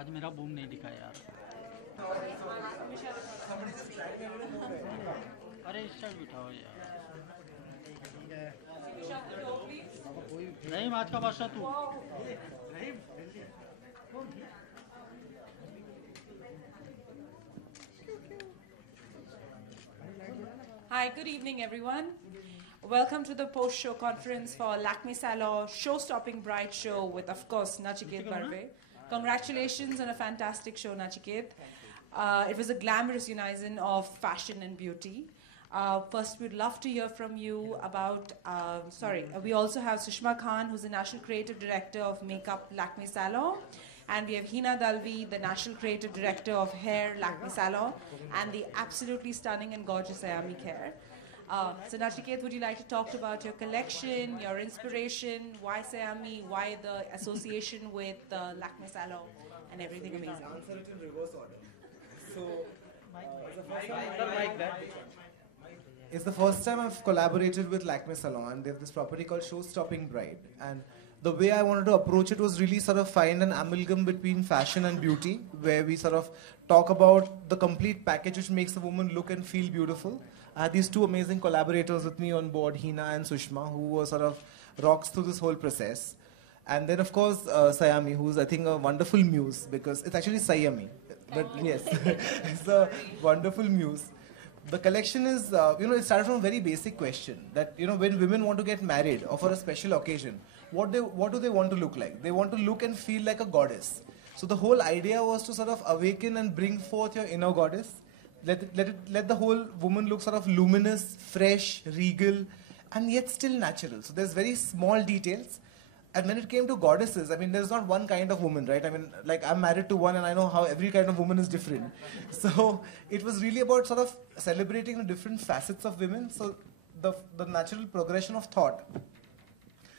आज मेरा बूम नहीं दिखा यार। अरे इस साइड बिठाओ यार। नहीं आज का बादशाह तू। Hi, good evening, everyone. Welcome to the post-show conference for Lakme Salon Show-Stopping Bride Show with, of course, Nachiket Barve. Congratulations on a fantastic show, Nachiket. It was a glamorous unison of fashion and beauty. First, we'd love to hear from you about, we also have Sushma Khan, who's the National Creative Director of Makeup Lakme Salon. And we have Hina Dalvi, the National Creative Director of Hair Lakme Salon, and the absolutely stunning and gorgeous Ayami Kher. So Nachiket, would you like to talk about your collection, your inspiration, why Sayami, why the association with Lakme Salon, and everything amazing? I'll answer it in reverse order. So, it's the first time I've collaborated with Lakme Salon, and they have this property called Show Stopping Bride. And the way I wanted to approach it was really sort of find an amalgam between fashion and beauty, where we sort of talk about the complete package which makes a woman look and feel beautiful. I had these two amazing collaborators with me on board, Hina and Sushma, who were sort of rocks through this whole process. And then, of course, Sayami, who's, I think, a wonderful muse, because it's actually Sayami. But yes, it's a wonderful muse. The collection is, it started from a very basic question that, when women want to get married or for a special occasion, what do they want to look like? They want to look and feel like a goddess. So the whole idea was to sort of awaken and bring forth your inner goddess. Let the whole woman look sort of luminous, fresh, regal, and yet still natural. So there's very small details. And when it came to goddesses, I mean, there's not one kind of woman, right? I mean, like, I'm married to one and I know how every kind of woman is different. So it was really about sort of celebrating the different facets of women. So the natural progression of thought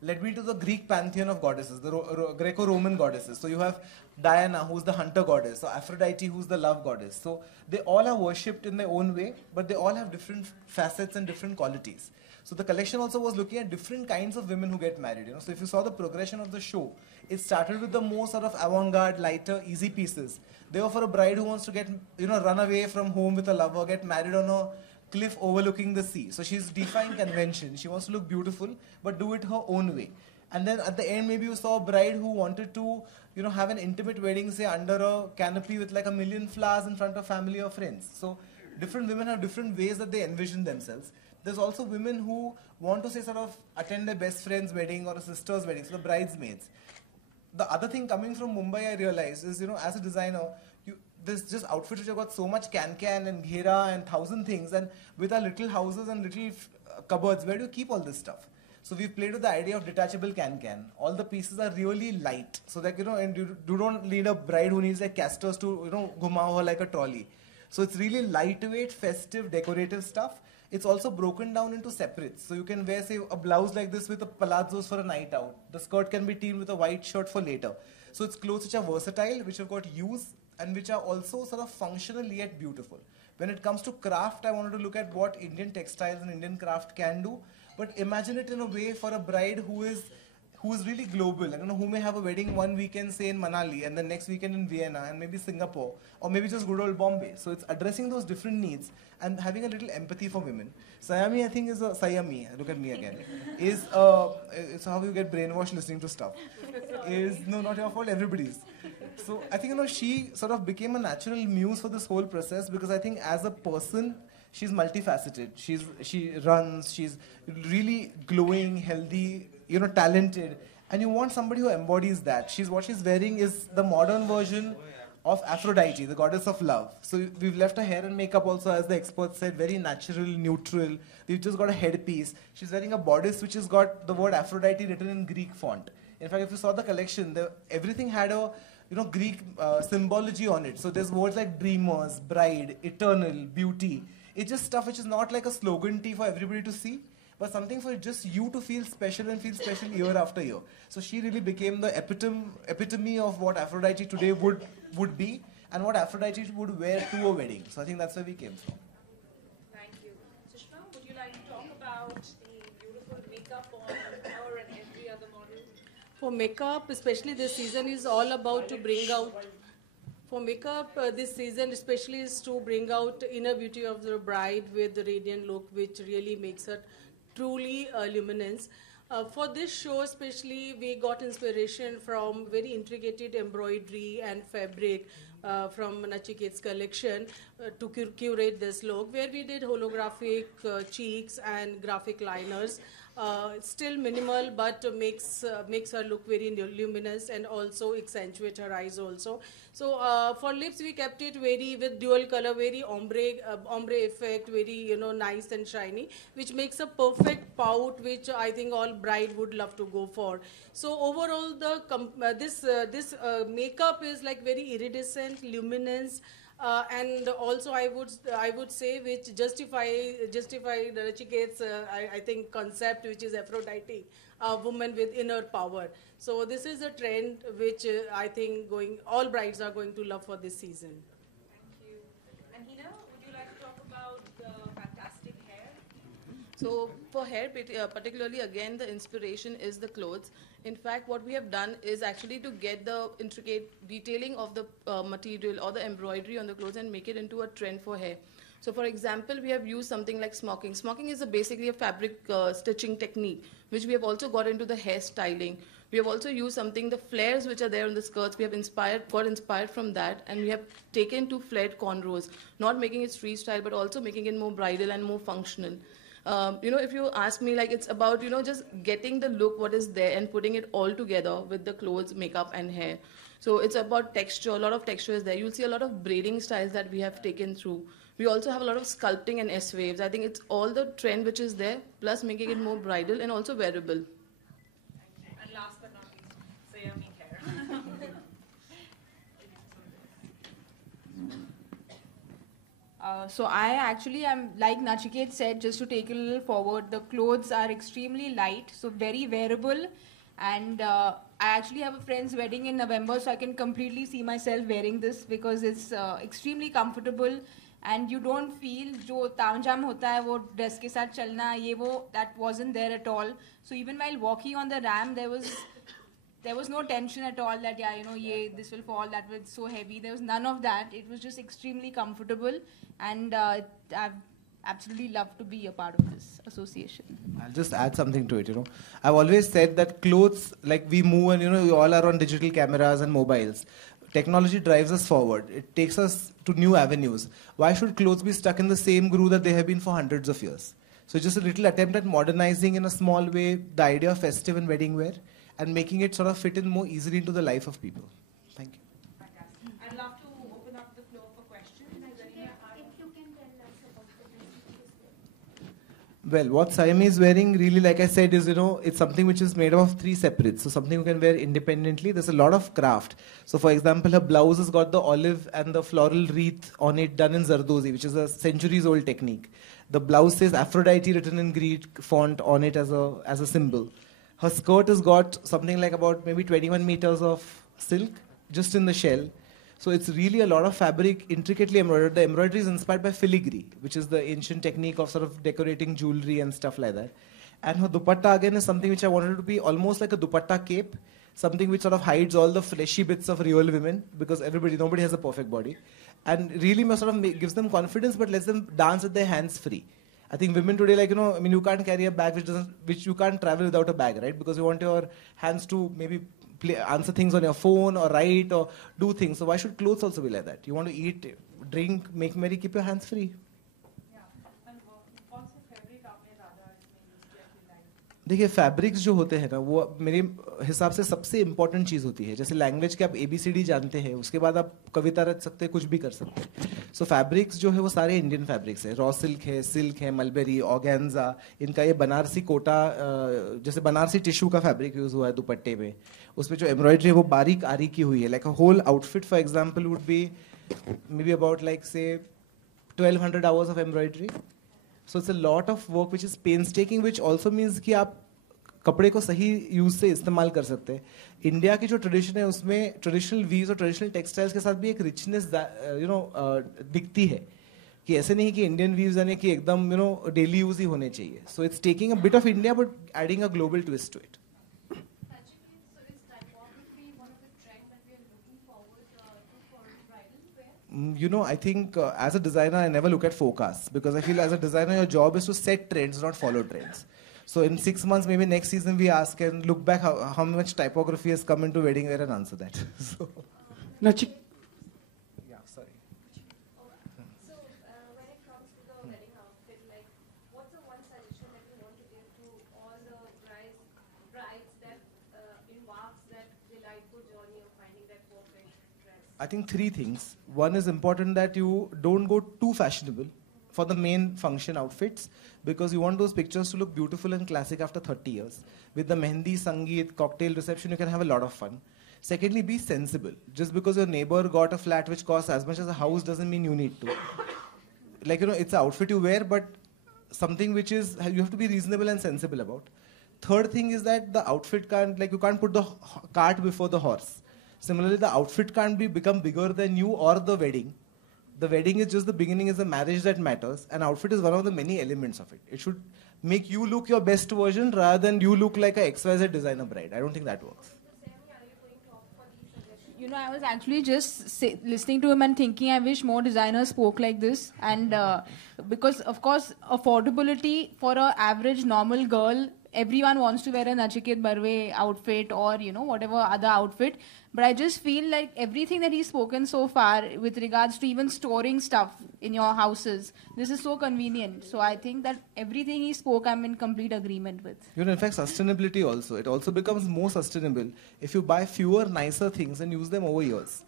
led me to the Greek pantheon of goddesses, the Greco-Roman goddesses. So you have Diana, who's the hunter goddess, so Aphrodite, who's the love goddess. So they all are worshipped in their own way, but they all have different facets and different qualities. So the collection also was looking at different kinds of women who get married. So if you saw the progression of the show, it started with the more sort of avant-garde, lighter, easy pieces. They were for a bride who wants to get, run away from home with a lover, get married on a cliff overlooking the sea. So she's defying convention. She wants to look beautiful, but do it her own way. And then at the end, maybe you saw a bride who wanted to, have an intimate wedding, say, under a canopy with like 1,000,000 flowers in front of family or friends. So different women have different ways that they envision themselves. There's also women who want to, say, sort of attend their best friend's wedding or a sister's wedding, so the bridesmaids. The other thing coming from Mumbai, I realized, is, as a designer, there's just outfits which have got so much can and ghera and 1,000 things, and with our little houses and little cupboards, where do you keep all this stuff? So we've played with the idea of detachable can. All the pieces are really light, so that, and you don't need a bride who needs like casters to, ghumao her like a trolley. So it's really lightweight, festive, decorative stuff. It's also broken down into separates. So you can wear, say, a blouse like this with a palazzos for a night out. The skirt can be teamed with a white shirt for later. So it's clothes which are versatile, which have got use, and which are also sort of functional yet beautiful. When it comes to craft, I wanted to look at what Indian textiles and Indian craft can do, but imagine it in a way for a bride who is really global, who may have a wedding one weekend, say, in Manali, and the next weekend in Vienna, and maybe Singapore, or maybe just good old Bombay. So it's addressing those different needs and having a little empathy for women. Sayami, I think, is a Sayami. Look at me again. It's how you get brainwashed listening to stuff. No, not your fault, everybody's. So I think, she sort of became a natural muse for this whole process, because I think as a person, she's multifaceted. She runs, she's really glowing, healthy, talented, and you want somebody who embodies that. What she's wearing is the modern version of Aphrodite, the goddess of love. So we've left her hair and makeup also, as the experts said, very natural, neutral. We've just got a headpiece. She's wearing a bodice which has got the word Aphrodite written in Greek font. In fact, if you saw the collection, everything had a Greek symbology on it. So there's words like dreamers, bride, eternal, beauty. It's just stuff which is not like a slogan tee for everybody to see, but something for just you to feel special and feel special year after year. So she really became the epitome of what Aphrodite today would be, and what Aphrodite would wear to a wedding. So I think that's where we came from. Thank you. Sushma, would you like to talk about the beautiful makeup on her and every other model? For makeup, especially this season, is all about to bring out for makeup this season especially is to bring out inner beauty of the bride with the radiant look, which really makes her truly luminous. For this show especially, we got inspiration from very intricate embroidery and fabric from Nachiket's collection to curate this look, where we did holographic cheeks and graphic liners. Still minimal, but makes her look very luminous and also accentuate her eyes also. So for lips, we kept it very with dual color, very ombre effect, very nice and shiny, which makes a perfect pout, which I think all bride would love to go for. So overall, this makeup is like very iridescent, luminous. And also, I would say, which justify Nachiket's I think concept, which is Aphrodite, a woman with inner power. So this is a trend which I think all brides are going to love for this season. Thank you. And Hina, would you like to talk about the fantastic hair? So for hair, particularly again, the inspiration is the clothes. In fact, what we have done is actually to get the intricate detailing of the material or the embroidery on the clothes and make it into a trend for hair. So for example, we have used something like smocking. Smocking is basically a fabric stitching technique, which we have also got into the hair styling. We have also used the flares which are there on the skirts, we have got inspired from that, and we have taken to flared cornrows, not making it street style, but also making it more bridal and more functional. If you ask me, like, it's about, just getting the look, what is there, and putting it all together with the clothes, makeup, and hair. So it's about texture. A lot of texture is there. You'll see a lot of braiding styles that we have taken through. We also have a lot of sculpting and S-waves. I think it's all the trend which is there, plus making it more bridal and also wearable. And last but not least, Sayami hair. So I actually am, like Nachiket said, just to take a little forward, the clothes are extremely light, so very wearable. And I actually have a friend's wedding in November, so I can completely see myself wearing this because it's extremely comfortable. And you don't feel जो तामझाम होता है वो dress के साथ चलना ये वो, that wasn't there at all. So even while walking on the ramp, there was no tension at all that this will fall, that was so heavy. There was none of that. It was just extremely comfortable, and I've absolutely loved to be a part of this association. I'll just add something to it. I've always said that clothes, like we move and we all are on digital cameras and mobiles. Technology drives us forward. It takes us to new avenues. Why should clothes be stuck in the same groove that they have been for hundreds of years? So just a little attempt at modernizing in a small way the idea of festive and wedding wear and making it sort of fit in more easily into the life of people. Thank you. Fantastic. I'd love to open up the floor for questions. If you can tell us about the messages. Well, what Sayami is wearing, really, like I said, is, it's something which is made up of 3 separates. So something you can wear independently. There's a lot of craft. So for example, her blouse has got the olive and the floral wreath on it done in Zardozi, which is a centuries-old technique. The blouse says Aphrodite written in Greek font on it as a symbol. Her skirt has got something like about maybe 21 meters of silk just in the shell. So it's really a lot of fabric, intricately embroidered. The embroidery is inspired by filigree, which is the ancient technique of sort of decorating jewelry and stuff like that. And her dupatta again is something which I wanted to be almost like a dupatta cape, something which sort of hides all the fleshy bits of real women, because nobody has a perfect body. And really sort of gives them confidence, but lets them dance with their hands free. I think women today, you can't carry a bag which you can't travel without a bag, right? Because you want your hands to maybe answer things on your phone or write or do things. So why should clothes also be like that? You want to eat, drink, make merry, keep your hands free. Yeah. And कौन से fabric आपने ज़्यादा इसमें use किया कि like? देखिए fabrics जो होते हैं ना वो मेरे हिसाब से सबसे इम्पोर्टेंट चीज़ होती है. जैसे लैंग्वेज के आप ABCD जानते हैं, उसके बाद आप कविता रच सकते हैं, कुछ भी कर सकते हैं. सो फैब्रिक्स जो है वो सारे इंडियन फैब्रिक्स है. रॉ सिल्क है, मलबेरी, ऑर्गेन्जा, इनका ये बनारसी कोटा, जैसे बनारसी टिश्यू का फैब्रिक यूज़ हुआ है दुपट्टे में. उसमें जो एम्ब्रॉयडरी है वो बारीक आरी की हुई है. Like a whole outfit for example would be may be about like say 1200 hours of embroidery. So it's a lot of work which is painstaking, which also means कि आप कपड़े को सही यूज से इस्तेमाल कर सकते हैं. इंडिया की जो ट्रेडिशन है उसमें ट्रेडिशनल वीव्स और ट्रेडिशनल टेक्सटाइल्स के साथ भी एक रिचनेस दिखती है कि ऐसे नहीं कि इंडियन वीव्स यानी कि एकदम डेली यूज ही होने चाहिए. So it's taking a bit of India but adding a global twist to it. So is typography one of the trends that we are looking forward to for bridal You know, I think as a designer, I never look at forecasts because I feel as a designer, your job is to set trends, not follow trends. So in 6 months, maybe next season, we ask and look back how much typography has come into wedding wear and answer that. So, Nachik, yeah, sorry. So, when it comes to the wedding outfit, like, what's the one suggestion that you want to give to all the brides that embarks that delightful journey of finding that perfect dress? I think 3 things. One is important that you don't go too fashionable for the main function outfits because you want those pictures to look beautiful and classic after 30 years. With the mehndi, sangeet, cocktail reception, you can have a lot of fun. Secondly, be sensible. Just because your neighbor got a flat which costs as much as a house doesn't mean you need to. Like, you know, it's an outfit you wear, but something which is, you have to be reasonable and sensible about. Third thing is that the outfit can't, like, you can't put the cart before the horse. Similarly, the outfit can't become bigger than you or the wedding. The wedding is just the beginning, is the marriage that matters, and outfit is one of the many elements of it. It should make you look your best version rather than you look like a XYZ designer bride. I don't think that works. You know, I was actually just listening to him and thinking, I wish more designers spoke like this. And because, of course, affordability for an average normal girl, everyone wants to wear a Nachiket Barve outfit or, you know, whatever other outfit. But I just feel like everything that he's spoken so far with regards to even storing stuff in your houses, this is so convenient. So I think that everything he spoke, I'm in complete agreement with. You know, in fact, sustainability also. It also becomes more sustainable if you buy fewer, nicer things and use them over years.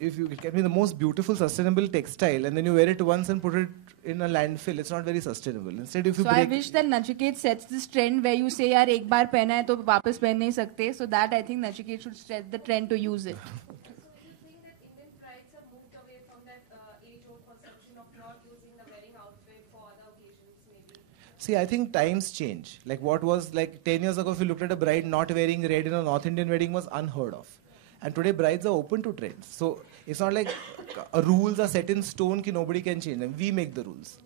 If you get me the most beautiful, sustainable textile and then you wear it once and put it in a landfill, it's not very sustainable. Instead, if you So I wish that Nachiket sets this trend where you say, yaar, ek baar pehna hai to वापस पहन नहीं सकते. So that I think Nachiket should set the trend to use it. So, do you think that Indian brides have moved away from that age-old conception of not using the wedding outfit for other occasions, maybe? See, I think times change. Like what was like 10 years ago, if you looked at a bride not wearing red in a North Indian wedding was unheard of. And today brides are open to trends. So it's not like rules are set in stone that nobody can change them. We make the rules.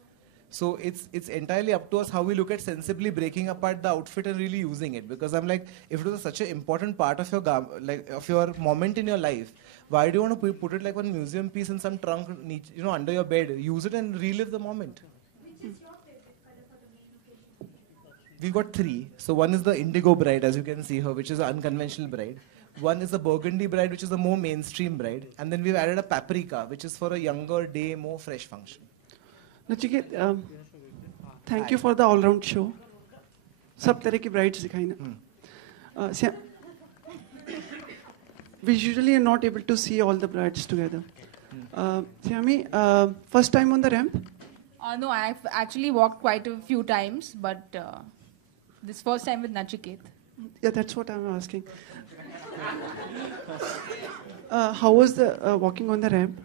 So it's entirely up to us how we look at sensibly breaking apart the outfit and really using it. Because I'm like, if it was such an important part of your of your moment in your life, why do you want to put it like one museum piece in some trunk, you know, under your bed? Use it and relive the moment. Which is your favorite color for the main occasion? We've got 3. So one is the indigo bride, as you can see her, which is an unconventional bride. One is the burgundy bride, which is a more mainstream bride. And then we've added a paprika, which is for a younger day, more fresh function. Nachiket, thank you for the all-round show. सब तरह की brides दिखाई ना. We usually are not able to see all the brides together. Syami, first time on the ramp? No, I've actually walked quite a few times, but this first time with Nachiket. Yeah, that's what I'm asking. How was the walking on the ramp?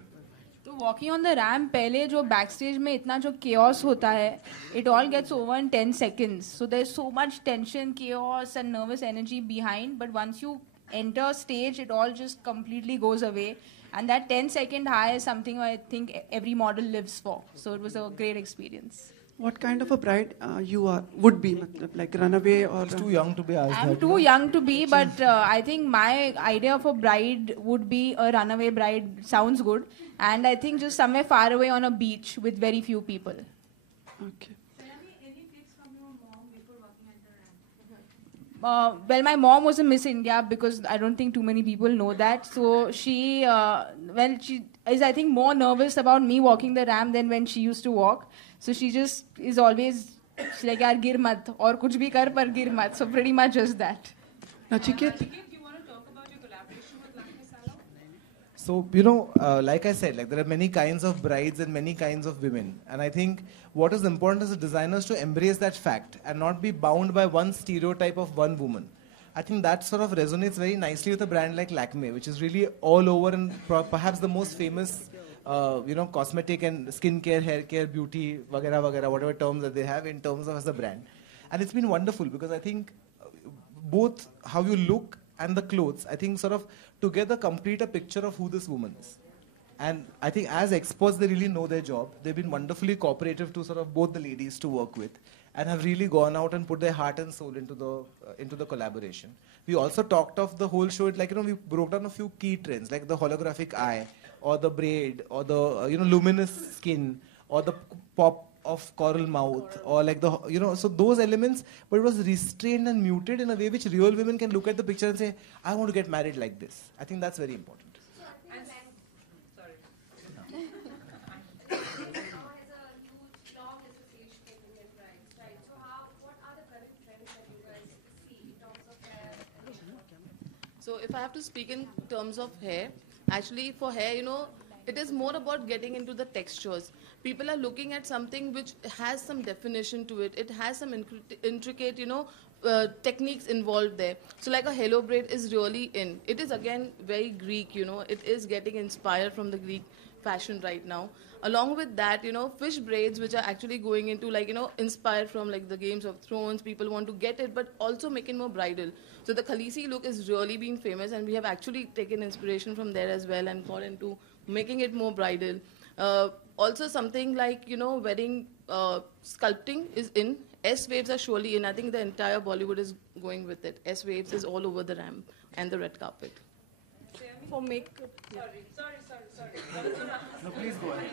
So walking on the ramp, पहले जो backstage में इतना जो chaos होता है, it all gets over in 10 seconds. So there's so much tension, chaos, and nervous energy behind. But once you enter stage, it all just completely goes away. And that 10-second high is something I think every model lives for. So it was a great experience. What kind of a bride you would be, like runaway or? She's too young to be asked I'm that. too young to be, but I think my idea of a bride would be a runaway bride. Sounds good. And I think just somewhere far away on a beach with very few people. Okay. Well, my mom was a Miss India because I don't think too many people know that. So she is, I think, more nervous about me walking the ramp than when she used to walk. So she just is always she's like, yaar, gir mat, aur kuch bhi kar, par gir mat. So pretty much just that. Nachiket? Do you want to talk about your collaboration with Lakme Salon? So, you know, like I said, like there are many kinds of brides and many kinds of women. And I think what is important as a designer is to embrace that fact and not be bound by one stereotype of one woman. I think that sort of resonates very nicely with a brand like Lakme, which is really all over and perhaps the most famous, you know, cosmetic and skincare, hair care, beauty, vagara, whatever terms that they have in terms of as a brand. And it's been wonderful because I think both how you look and the clothes, I think sort of together complete a picture of who this woman is. And I think as experts, they really know their job. They've been wonderfully cooperative to sort of both the ladies to work with and have really gone out and put their heart and soul into the collaboration. We also talked of the whole show, like, you know, we broke down a few key trends, like the holographic eye or the braid, or the luminous skin, or the pop of coral mouth, or like the so those elements, but it was restrained and muted in a way which real women can look at the picture and say, I want to get married like this. I think that's very important. Now has a huge, long association with Indian brides, right? So what are the current trends that you guys see in terms of hair? So if I have to speak in terms of hair, actually for hair, it is more about getting into the textures. People are looking at something which has some definition to it. It has some intricate, techniques involved there. So like a halo braid is really in. It is again very Greek, It is getting inspired from the Greek fashion right now. Along with that, fish braids, which are actually going into inspired from like the Games of Thrones. People want to get it, but also make it more bridal. So the Khaleesi look is really being famous, and we have actually taken inspiration from there as well and got into making it more bridal. Also something like, wedding sculpting is in. S-waves are surely in. I think the entire Bollywood is going with it. S-waves is all over the ramp and the red carpet. For makeup. No, please go ahead.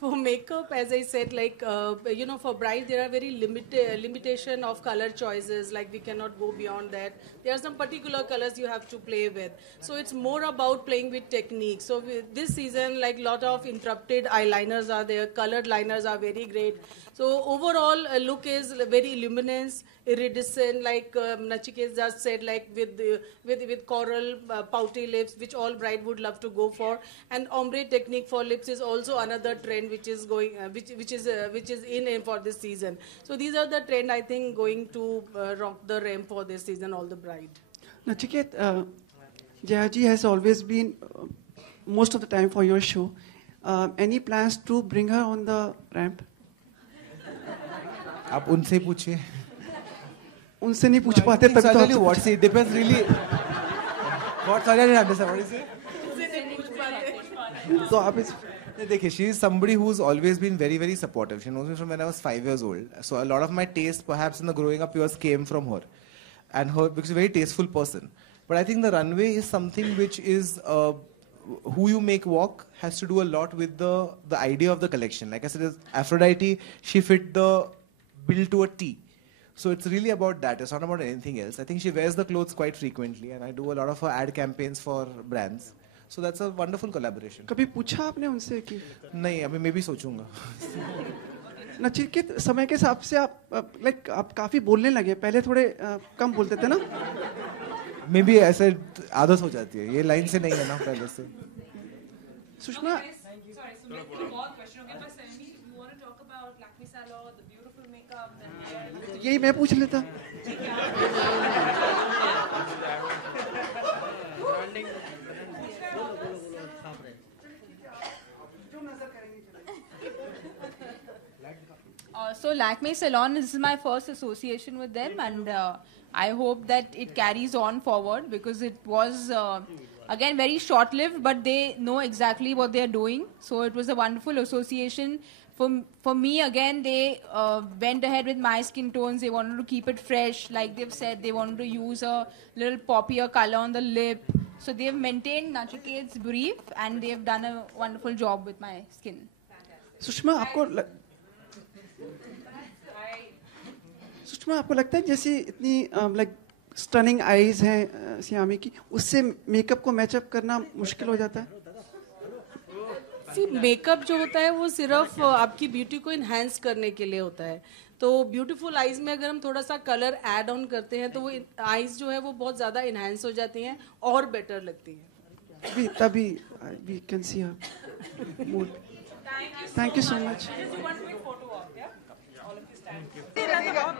For makeup, as I said, for brides, there are very limitation of color choices. Like, we cannot go beyond that. There are some particular colors you have to play with. So it's more about playing with techniques. So this season, like, lot of interrupted eyeliners are there. Colored liners are very great. So overall, look is very luminous, iridescent, like Nachiket just said, like with coral, pouty lips, which all bride would love to go for. And ombre technique for lips is also another trend which is going, which is in for this season. So these are the trend, I think, going to rock the ramp for this season, all the bride. Nachiket, Jayaji has always been most of the time for your show. Any plans to bring her on the ramp? आप उनसे ही पूछिए. उनसे नहीं पूछ पाते तब तो आपसे what it depends really. What sorry I didn't understand. What is it? तो आप इस देखिए, she is somebody who's always been very, very supportive. She knows me from when I was 5 years old. So a lot of my taste, perhaps in the growing up years, came from her, and her because she's a very tasteful person. But I think the runway is something which is who you make walk has to do a lot with the idea of the collection. Like I said, Aphrodite, she fit the bill to a T. So it's really about that. It's not about anything else. I think she wears the clothes quite frequently, and I do a lot of her ad campaigns for brands. So that's a wonderful collaboration. कभी पूछा आपने उनसे कि नहीं, अभी मैं भी सोचूंगा. नचिकेत, समय के हिसाब से आप काफी बोलने लगे. पहले थोड़े कम बोलते थे ना? मे भी ऐसे आदत हो जाती है. ये लाइन से नहीं है ना पहले से. Sorry, Sushma, so maybe one question. Okay, but Sammy, you want to talk about Lakme Salon, the beautiful makeup, and hair? यही मैं पूछ लेता. So Lakme Salon, this is my first association with them, and I hope that it carries on forward because it was again very short-lived, but they know exactly what they are doing. So it was a wonderful association. For me, again, they went ahead with my skin tones. They wanted to keep it fresh, like they've said. They wanted to use a little poppier color on the lip. So they've maintained Nachiket's brief, and they've done a wonderful job with my skin. Sushma आपको लगता है जैसी इतनी like stunning eyes हैं सियामी की, उससे makeup को matchup करना मुश्किल हो जाता है? मेकअप जो होता है वो सिर्फ आपकी ब्यूटी को इन्हांस करने के लिए होता है. तो ब्यूटीफुल आईज में अगर हम थोड़ा सा कलर ऐड ऑन करते हैं तो वो आईज जो है वो बहुत ज़्यादा इन्हांस हो जाती हैं और बेटर लगती हैं. तभी we can see her mood. Thank you so much.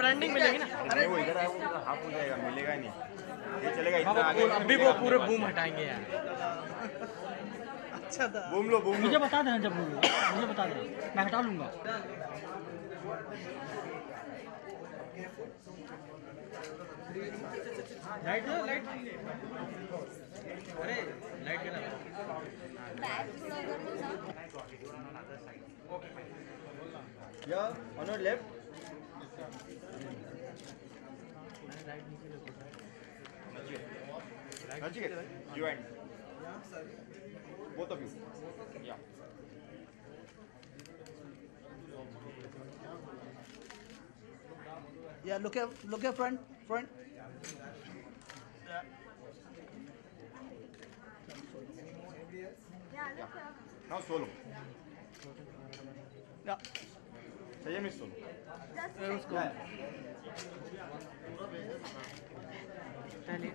Branding मिलेगी ना. अरे वो इधर है, वो हाफ हो जाएगा, मिलेगा नहीं. ये चलेगा इतना आगे. अभी वो पूरे बूम हटाएंगे यार. अच्छा था. बूम लो. मुझे बता देना जब बूम लो. मुझे बता देना, मैं हटा लूंगा. लाइट दो, लाइट. अरे लाइट के ना. Yeah, on your left. Nachiket, you end. both of you. Yeah. Yeah, look here, front. Yeah. Now solo. Yeah. Sayam is solo.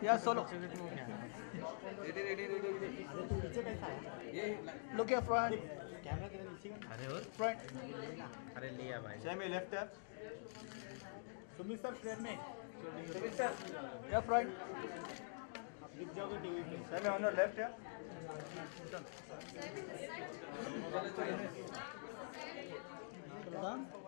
Yeah, solo. Look here, front. अरे और Front. अरे लिया भाई Sayam left tap. Sumit sir frame में. Sumit sir. Yeah, front. Sayam on your left tap. Done.